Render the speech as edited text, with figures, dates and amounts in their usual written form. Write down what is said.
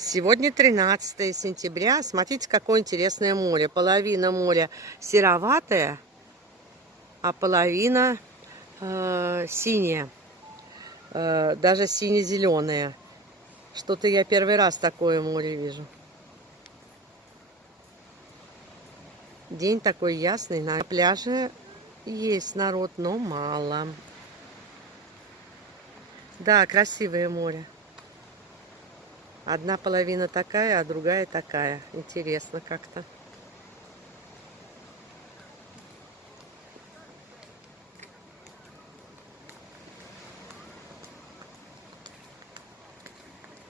Сегодня 13 сентября. Смотрите, какое интересное море. Половина моря сероватая, а половина синяя. Даже сине-зеленая. Что-то я первый раз такое море вижу. День такой ясный. На пляже есть народ, но мало. Да, красивое море. Одна половина такая, а другая такая. Интересно как-то.